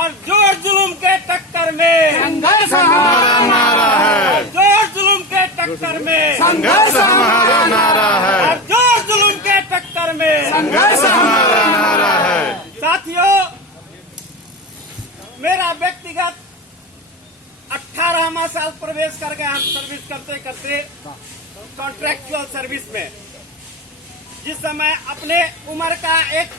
और जोर जुल्म के टक्कर में संघर्ष हमारा नारा है। और जोर जुल्म के टक्कर में संघर्ष हमारा नारा है। और जोर जुल्म के टक्कर में संघर्ष हमारा नारा है। साथियों, मेरा व्यक्तिगत 18वां साल प्रवेश कर गया। हम सर्विस करते करते कॉन्ट्रैक्चुअल सर्विस में, जिस समय अपने उम्र का एक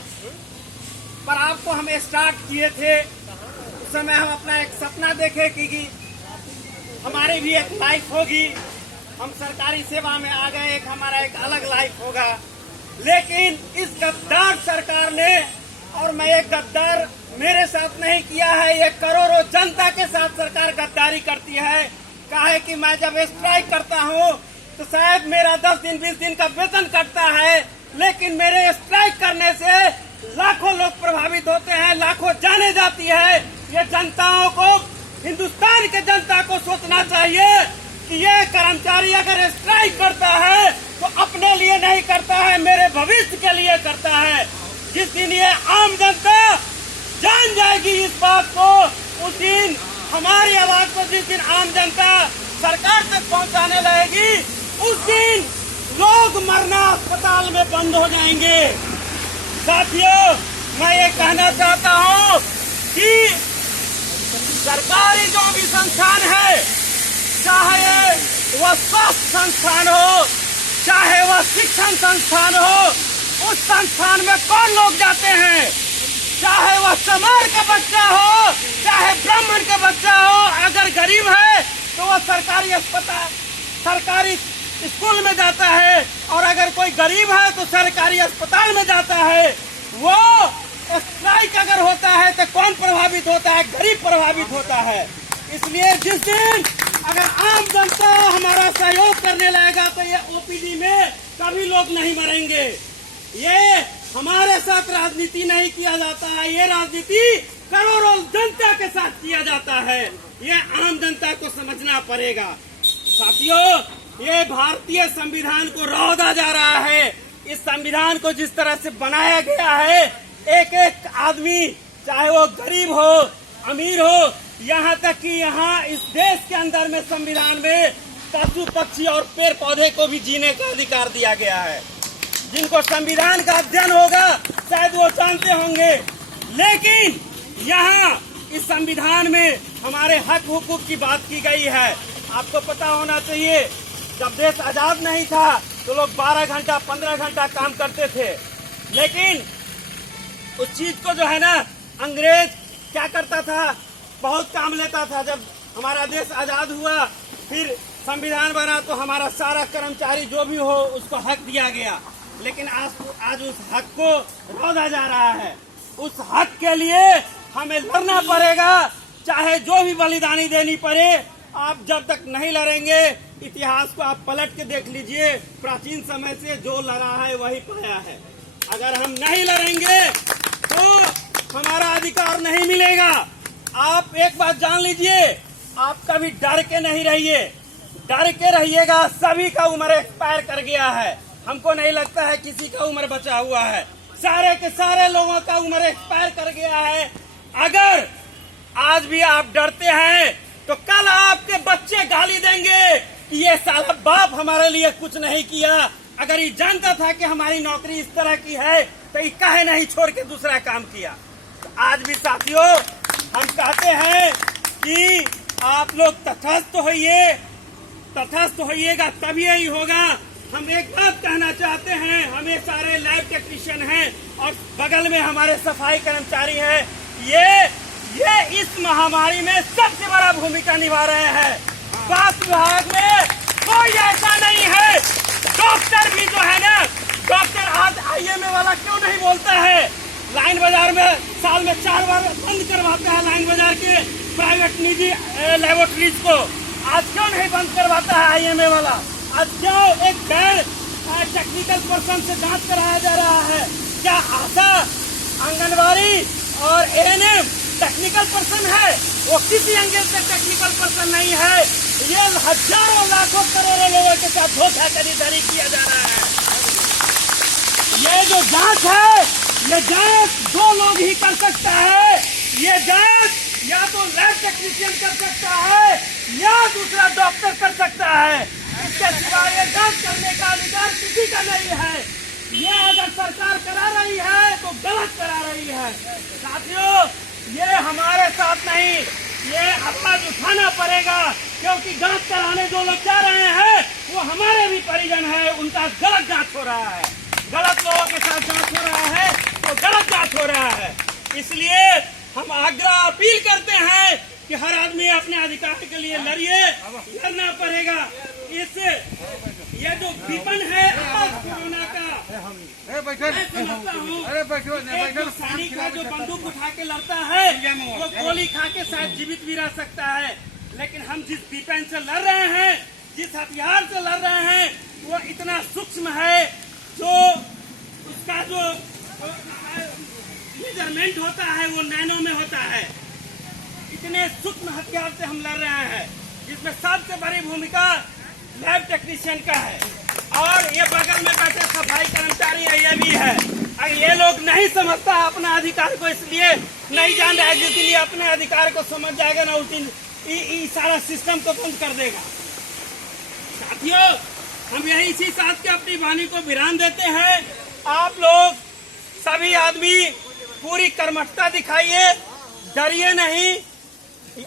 पड़ाव को हम स्टार्ट किए थे, उस समय हम अपना एक सपना देखे कि हमारी भी एक लाइफ होगी। हम सरकारी सेवा में आ गए, एक हमारा एक अलग लाइफ होगा। लेकिन इस गद्दार सरकार ने, और मैं एक गद्दार मेरे साथ नहीं किया है, ये करोड़ों जनता के साथ सरकार गद्दारी करती है। काहे कि मैं जब स्ट्राइक करता हूँ तो शायद मेरा 10 दिन 20 दिन का वेतन कटता है, लेकिन मेरे स्ट्राइक करने से लाखों लोग प्रभावित होते हैं, लाखों जाने जाती है। ये जनताओं को, हिंदुस्तान के जनता को सोचना चाहिए कि ये कर्मचारी अगर स्ट्राइक करता है तो अपने लिए नहीं करता है, मेरे भविष्य के लिए करता है। जिस दिन ये आम जनता जान जाएगी इस बात को, उस दिन हमारी आवाज को जिस दिन आम जनता सरकार तक पहुंचाने लगेगी, उस दिन लोग मरना अस्पताल में बंद हो जाएंगे। साथियों, मैं ये कहना चाहता हूँ कि सरकारी जो भी संस्थान है, चाहे वह स्वास्थ्य संस्थान हो, चाहे वह शिक्षण संस्थान हो, उस संस्थान में कौन लोग जाते हैं? चाहे वह चमार का बच्चा हो, चाहे ब्राह्मण का बच्चा हो, अगर गरीब है तो वह सरकारी अस्पताल, सरकारी स्कूल में जाता है, और अगर कोई गरीब है तो सरकारी अस्पताल में जाता है। वो स्ट्राइक अगर होता है तो कौन प्रभावित होता है? गरीब प्रभावित होता है। इसलिए जिस दिन अगर आम जनता हमारा सहयोग करने लगेगा तो ये ओपीडी में कभी लोग नहीं मरेंगे। ये हमारे साथ राजनीति नहीं किया जाता है, ये राजनीति करोड़ों जनता के साथ किया जाता है। ये आम जनता को समझना पड़ेगा। साथियों, ये भारतीय संविधान को रौदा जा रहा है। इस संविधान को जिस तरह से बनाया गया है, एक एक आदमी, चाहे वो गरीब हो, अमीर हो, यहाँ तक कि यहाँ इस देश के अंदर में संविधान में पशु पक्षी और पेड़ पौधे को भी जीने का अधिकार दिया गया है। जिनको संविधान का अध्ययन होगा शायद वो जानते होंगे, लेकिन यहाँ इस संविधान में हमारे हक हुकूक की बात की गई है। आपको पता होना चाहिए, जब देश आजाद नहीं था तो लोग 12 घंटा 15 घंटा काम करते थे, लेकिन उस चीज को जो है ना, अंग्रेज क्या करता था, बहुत काम लेता था। जब हमारा देश आजाद हुआ, फिर संविधान बना तो हमारा सारा कर्मचारी जो भी हो उसको हक दिया गया, लेकिन आज उस हक को रौदा जा रहा है। उस हक के लिए हमें लड़ना पड़ेगा, चाहे जो भी बलिदानी देनी पड़े। आप जब तक नहीं लड़ेंगे, इतिहास को आप पलट के देख लीजिए, प्राचीन समय से जो लड़ा है वही पाया है। अगर हम नहीं लड़ेंगे तो हमारा अधिकार नहीं मिलेगा। आप एक बात जान लीजिए, आप कभी डर के नहीं रहिए, डर के रहिएगा। सभी का उम्र एक्सपायर कर गया है, हमको नहीं लगता है किसी का उम्र बचा हुआ है। सारे के सारे लोगों का उम्र एक्सपायर कर गया है। अगर आज भी आप डरते हैं तो कल आपके बच्चे गाली देंगे कि ये साला बाप हमारे लिए कुछ नहीं किया। अगर ये जानता था कि हमारी नौकरी इस तरह की है तो ये काहे नहीं छोड़ के दूसरा काम किया। तो आज भी साथियों, हम कहते हैं कि आप लोग तटस्थ होइए, तटस्थ होइएगा तभी यही होगा। हम एक बात कहना चाहते हैं, हमें सारे लैब टेक्नीशियन हैं और बगल में हमारे सफाई कर्मचारी हैं, ये इस महामारी में सबसे बड़ा भूमिका निभा रहे हैं। स्वास्थ्य विभाग में कोई ऐसा नहीं है। डॉक्टर भी जो है ना, डॉक्टर आज IMA वाला क्यों नहीं बोलता है? लाइन बाजार में साल में 4 बार बंद करवाता है लाइन बाजार के प्राइवेट निजी लेबोरेटरीज को। आज क्यों नहीं बंद करवाता है IMA वाला? आज क्यों एक गैर टेक्निकल पर्सन से जांच कराया जा रहा है? क्या आशा, आंगनबाड़ी और ANM टेक्निकल पर्सन है? वो किसी एंगल से टेक्निकल पर्सन नहीं है। ये हजारों लाखों करोड़ों लोगों के साथ धोखाधड़ी किया जा रहा है। ये जो जांच है, ये जांच 2 लोग ही कर सकता है। ये जांच टेक्नीशियन कर सकता है या दूसरा डॉक्टर कर सकता है। इसके सिवा ये जांच करने का अधिकार किसी का नहीं है। ये अगर सरकार करा रही है तो गलत करा रही है। साथियों, ये हमारे साथ नहीं, ये आवाज उठाना पड़ेगा, क्योंकि गलत कराने जो लोग जा रहे हैं वो हमारे भी परिजन है। उनका गलत जांच हो रहा है, गलत लोगों के साथ जांच हो रहा है तो गलत जांच हो रहा है। इसलिए हम आग्रह अपील करते हैं कि हर आदमी अपने अधिकार के लिए लड़िए, लड़ना पड़ेगा। ये जो विपन है आज कोरोना का, मैं समझता हूँ एक जो सैनिक है जो बंदूक उठा के लड़ता है वो गोली खा के शायद जीवित भी रह सकता है, लेकिन हम जिस विपन से लड़ रहे हैं, जिस हथियार से लड़ रहे हैं, वो इतना सूक्ष्म है, जो उसका जो मेजरमेंट होता है वो नैनो में होता है। इतने सूक्ष्म हथियार से हम लड़ रहे हैं, जिसमें सबसे बड़ी भूमिका लैब टेक्नीशियन का है, और ये बगल में बैठे सफाई कर्मचारी है, ये भी है। अगर ये लोग नहीं समझता अपना अधिकार को, इसलिए नहीं जान रहा है, जिस दिन ये अपने अधिकार को समझ जाएगा ना, उस दिन सारा सिस्टम को बंद कर देगा। साथियों, हम यही इसी साथ के अपनी वाणी को विराम देते हैं। आप लोग सभी आदमी पूरी कर्मठता दिखाइए, डरिए नहीं।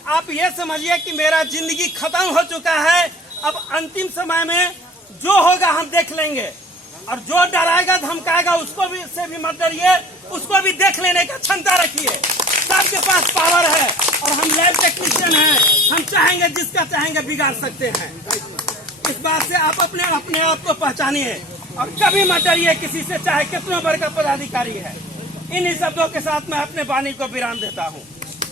आप ये समझिए कि मेरा जिंदगी खत्म हो चुका है, अब अंतिम समय में जो होगा हम देख लेंगे, और जो डराएगा धमकाएगा उसको भी से भी मत डरिए, उसको भी देख लेने का क्षमता रखिए। सबके पास पावर है, और हम लैब टेक्नीशियन हैं, हम चाहेंगे जिसका चाहेंगे बिगाड़ सकते हैं। इस बात से आप अपने आप को पहचानिए, और कभी मत डरिए किसी से, चाहे कितना बड़ा पदाधिकारी है। इन्हीं शब्दों के साथ मैं अपने वाणी को विराम देता हूँ।